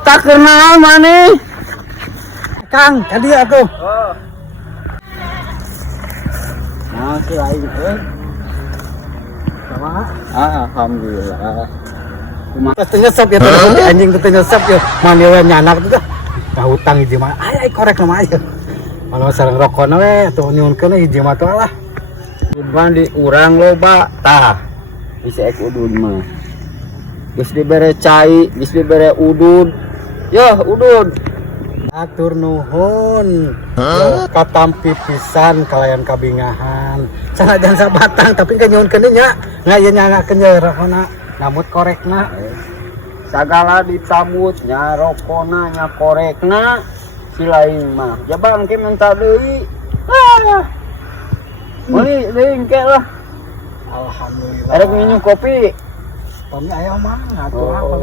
tak kenal mana? Kang, tadi aku. Nah, si lain Sama. alhamdulillah. Nyesep ya tuh anjing tuh nyesep ya. Maniwan nyanak tuh. Nah hutang hiji mah. Ay korek nama aja. Kalau sareng rokona we tuh nyunkeun hiji mah tuh lah. Udman di urang loba tah. Bisa ek udud mah. Geus dibere cai, geus dibere udud. Yo udud. Atur nuhun. Katampi pisan kalayan kabingahan. Sanajan sabatang tapi kan nyunkeun nya. Ngaya nyanggakeun ye rokona. Namut korekna. Sagala disambutnya rokona nya korekna si lain mah. Jabang ke minta deui. Meuli deui engke lah. Alhamdulillah. Arek minum kopi. Pami aya mah atuh